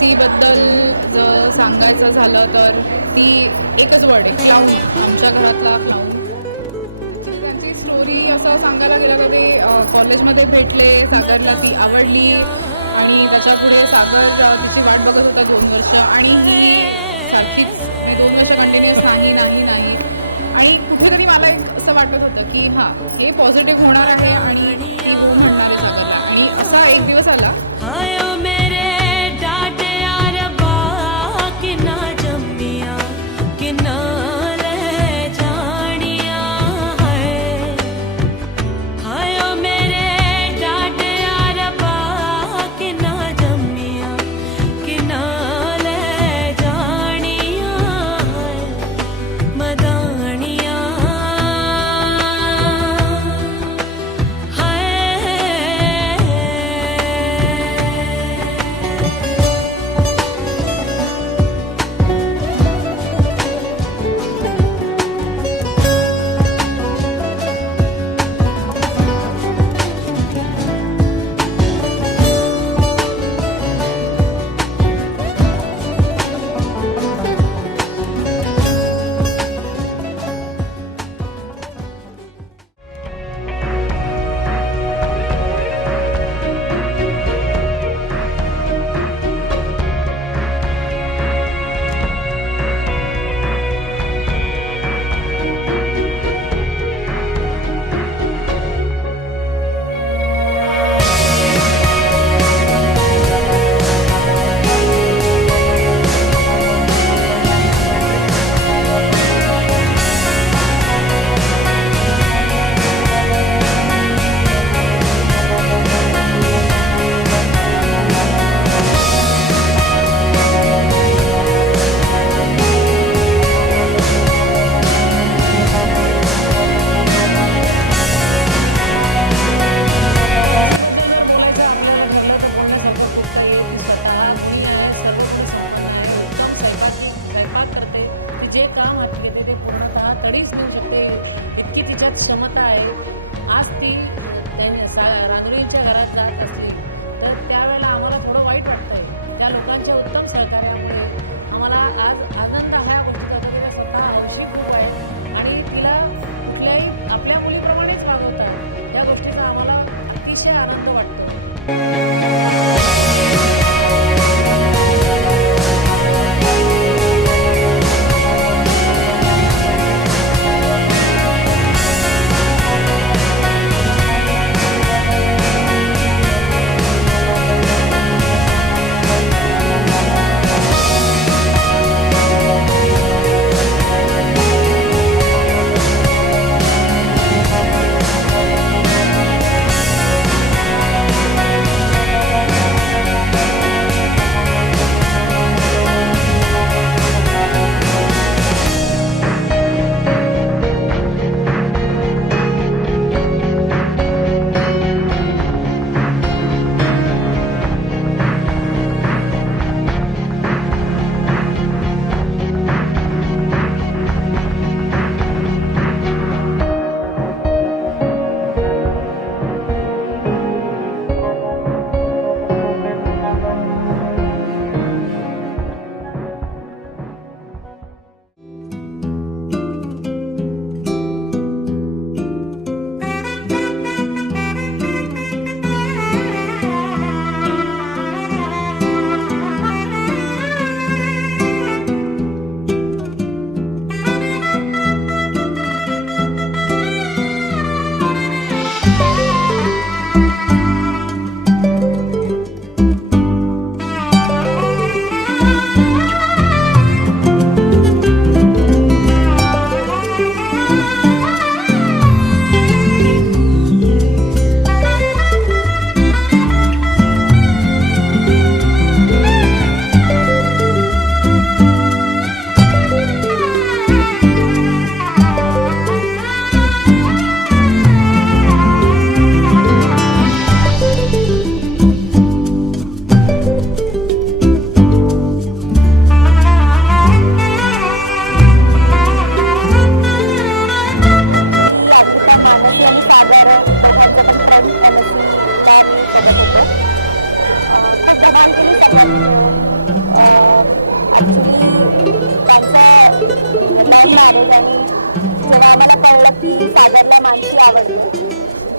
लसीबद्दल जर सांगायचं झालं तर ती एकच वर्ड आहे, क्लाउन. आमच्या घरातला क्लाउन. त्यांची स्टोरी असं सांगायला गेलं तर ते कॉलेजमध्ये भेटले, सागरला ती आवडली आणि त्याच्यापुढे सागर तिची वाट बघत होता 2 वर्ष आणि ही सारखीच 2 वर्ष कंटिन्युअस नाही नाही नाही. आणि कुठेतरी मला एक असं वाटत होतं की हां, हे पॉझिटिव्ह होणार आहे आणि ती हो म्हणणार आहे सागरला. आणि असा एक दिवस आला. हायो मेरे डाटे रब्बा कि ना जम्मिया कि ना ले जानिया है। हायो मेरे डाटे रब्बा कि ना जम्मिया कि ना ले जानिया है। मदानिया जे काम हाती घेते ते पूर्णतः तडीच देऊ शकते इतकी तिच्यात क्षमता आहे. आज ती रांगोळींच्या घरात जात असते तर त्यावेळेला आम्हाला थोडं वाईट वाटतं. त्या लोकांच्या उत्तम सहकार्यामुळे आम्हाला आज आनंद ह्या गोष्टीचा तिला स्वतः हौशी खूप आहे आणि तिला कुठल्याही आपल्या मुलीप्रमाणेच वागवत आहे. त्या गोष्टीचा आम्हाला अतिशय आनंद वाटतो. खूप धमाल केली. जेव्हा आम्हाला कळलं की सागरला मानसी आवडते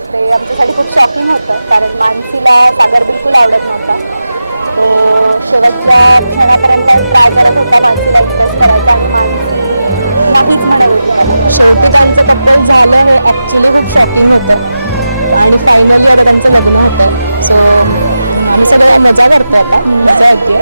ते आमच्यासाठी खूप शॉकिंग होतं कारण मानसीला सागर बिलकुल आवडत नव्हता तो शेवटच्या क्षणापर्यंत सागरच होता मानसीला एक्सप्रेस करायचा आणि मानसी नक्कीच म्हणायची शांततांचं फक्त झालं हे ॲक्च्युली खूप शॉकिंग होतं आणि फायनली आता त्यांचं लग्न होतं सो आम्ही सगळे मजा करतो आता मजा होती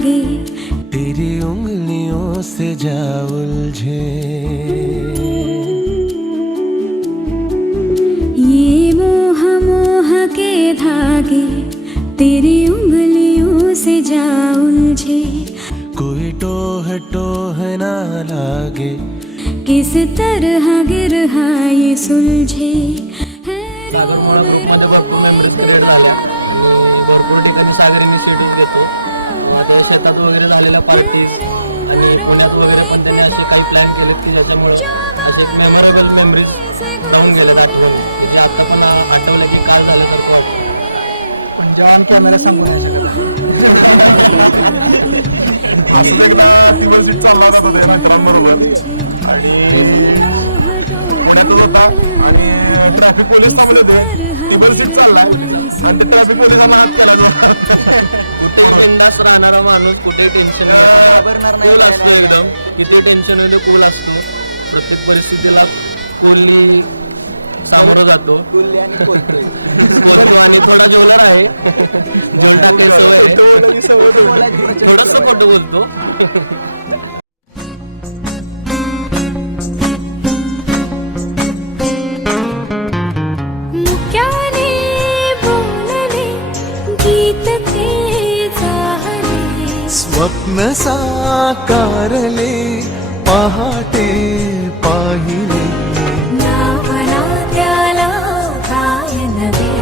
तेरी उंगलियों से जा उलझे ये मोह मोह के धागे तेरी उंगलियों से जा उलझे कोई टोह टोह ना लागे किस तरह गिरहा ये सुलझे सागर ग्रुपमध्ये भरपूर मेंबर्स क्रिएट झाल्या आणि भरपूर ठिकाणी सागर इनिशिएटिव्ह घेतो आता शेतात वगैरे झालेल्या पार्टीज आणि पुण्यात वगैरे पण त्यांनी असे काही प्लॅन केलेत की ज्याच्यामुळे असे मेमोरेबल मेमरीज राहून गेलेत आठवण जे आता पण आठवलं की काय झालं तर वाटतं पण जेवण कॅमेरा सांगू नाही शकत कुठे बिंदास राहणारा माणूस कुठे टेन्शन एकदम किती टेन्शन मध्ये कूल असतो प्रत्येक परिस्थितीला कोल्ली सामोरं जातो थोडा जोरदार आहे थोडासा फोटो बोलतो मुक्याने बोलले गीत ते चाहले स्वप्न साकारले पहाटे पाहिले नावना त्याला काय नवे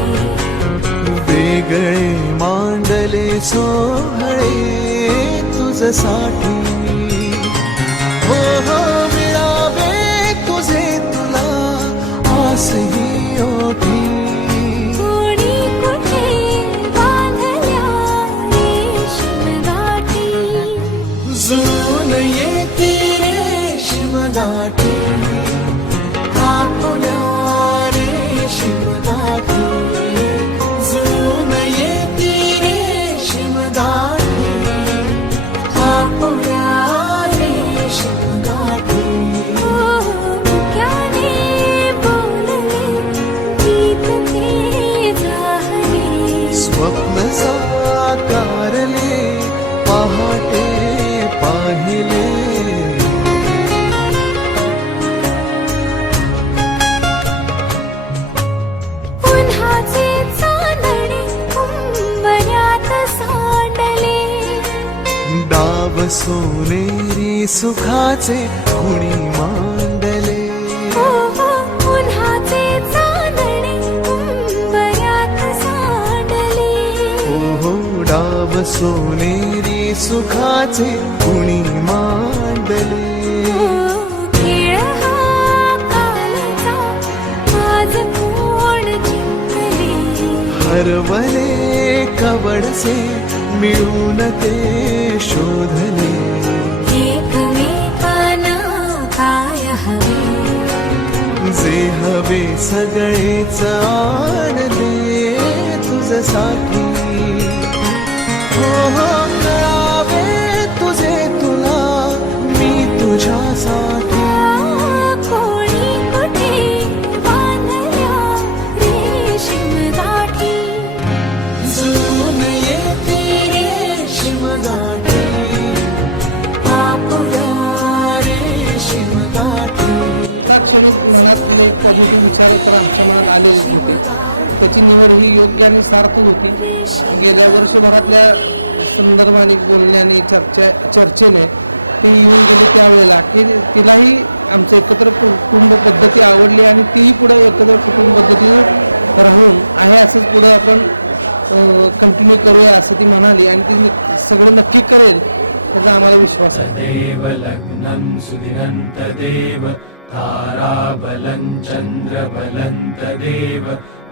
वेगळे मांडले सोहळे तुझसाठी हो हो मिळावे तुझे तुला आसही ओठी कोणी कुठे बांधल्या रेशीम गाठी जुळून येते रेशीम गाठी आपुल्या रेशीम गाठी जुळून येते रेशीम गाठी आपुल्या रेशीम गाठी मुक्याने बोलले गीत ते चाहले स्वप्न साकारले पहाटे पाहिले उन्हाचे चांदणे उंबऱ्यात सांडले डाव सोनेरी सुखाचे कुणी मांडले उन्हाचे चांदणे उंबऱ्यात सांडले हो डाव सोनेरी सुखाचे कुणी मांडले खेळ हा कालचा आज कोण जिंकले हरवले कवडसे मिळून ते शोधले एकमेकांना काय हवे जे हवे सगळेच आणले तुझसाठी हो हो कळावे तुझे तुला मी तुझ्यासाठी कोणी कुठे बांधल्या रेशीम गाठी जुळून येते रेशीम गाठी तर ही योग्य आणि सार्थ होती. गेल्या वर्षभरातल्या सुंदर माणिक बोलण्याने चर्चेने ती येऊन गेली त्यावेळेला की तिलाही आमचं एकत्र कुटुंब पद्धती आवडली आणि तीही पुढे एकत्र कुटुंब पद्धती राहून आहे असंच पुढे आपण कंटिन्यू करूया असं ती म्हणाली आणि ती सगळं नक्की करेल त्याचा आम्हाला विश्वास आहे. देव लग्नं सुदिनं तदेव ताराबलं चन्द्रबलं तदेव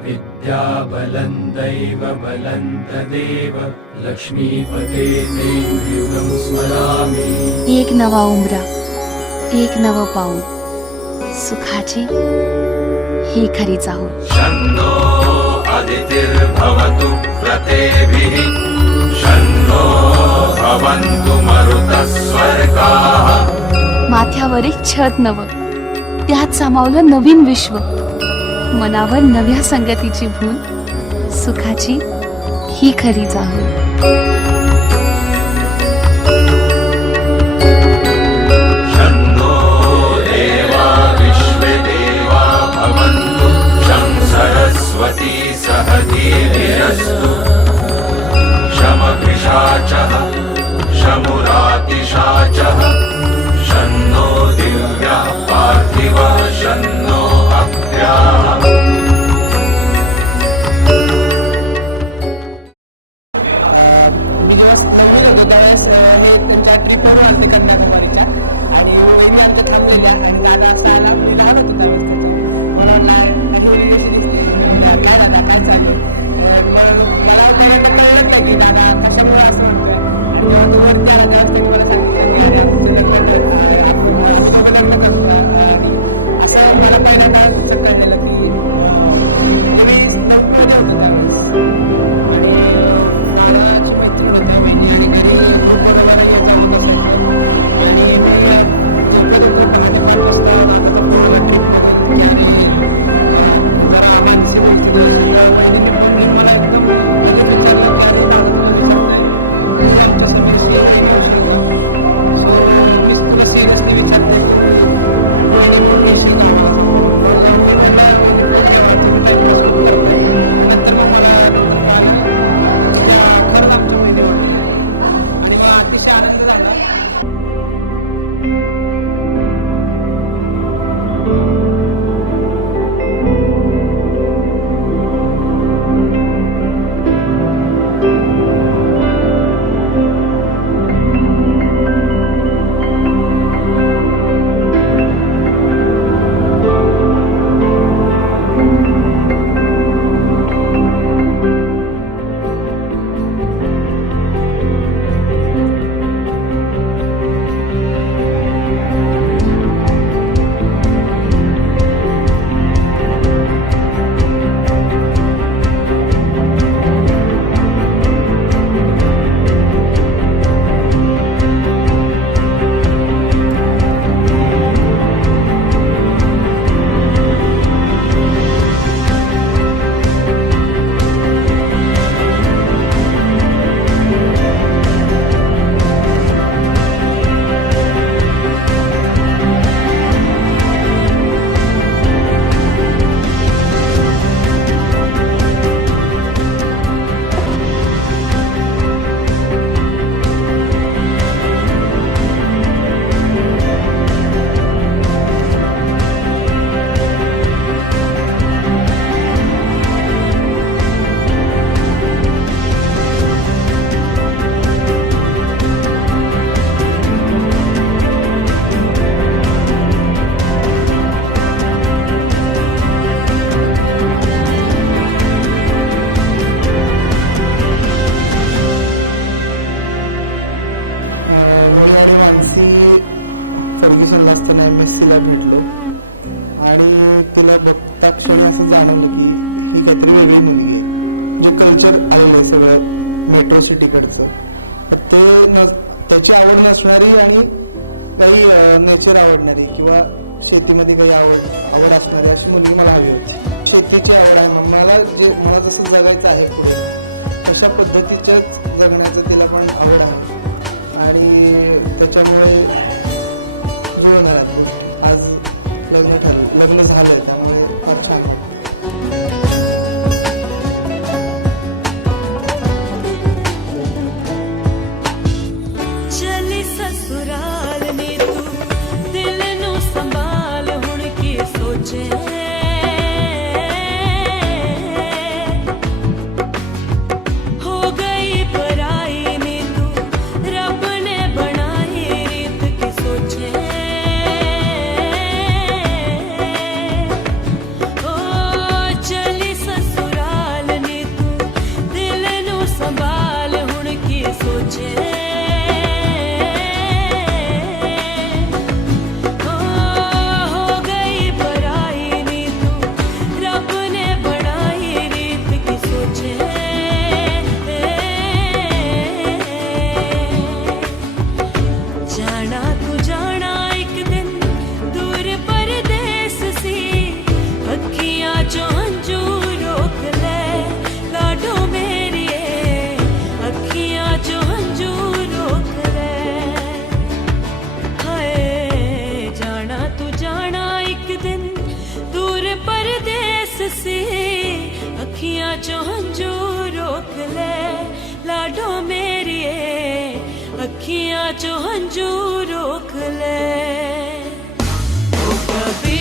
विद्याबलं दैवबलं तदेव लक्ष्मीपते ते युगं स्मरामि. एक नवा उमरा, एक नवं पाऊल, सुखाची ही खरी चाहूल. शन्नो अदितिर्भवतु प्रतेभिः शन्नो भवन्तु मरुतः स्वर्गाः. माथ्यावर एक छत नवं, त्यात सामावलं नवीन विश्व. मनावर नव्या संगतीची भूल, सुखाची ही खरी चाहूल. शन्नो देवा विश्वे देवा भवन्तु शं सरस्वती सह धीर्यस्तु. शमभिषाचः शमुरातिशाचः शन्नो दिव्यः पार्थिवः शन्नो अग्र्याः. त्यांच्या ट्रिपवर आले कन्याकुमारीच्या आणि वहिनी आमच्या थांबलेल्या आणि दादा असायला आपली लहान होतो त्यावेळेस काय दादा काय चाललं मग की दादा कशामुळे असं म्हणतोय असं मला पहिल्या काळात कळलेलं की त्यावेळेस आणि दादाची मैत्री होते वहिनी आणि अतिशय आनंद झाला. फर्ग्युसनला असताना MSCला भेटलो आणि तिला बघता क्षणी असं जाणवलं की ही काहीतरी वेगळी मुलगी आहे. जे कल्चर आहे सगळं मेट्रो सिटीकडचं तर ते त्याची आवड नसणारी आणि काही नेचर आवडणारी किंवा शेतीमध्ये काही आवड असणारी अशी मुलगी मला हवी होती. शेतीची आवड आहे मला मला जसं जगायचं आहे पुढे अशा पद्धतीच्याच जगण्याचं तिला पण आवड आहे आणि त्याच्यामुळे जुळून राहतो. आज लग्न झालं त्यामुळे फार छान वाटतं. चो हंजू रोक ले लाडो मेरिए अखियां चो हंजू रोक ले ओ कभी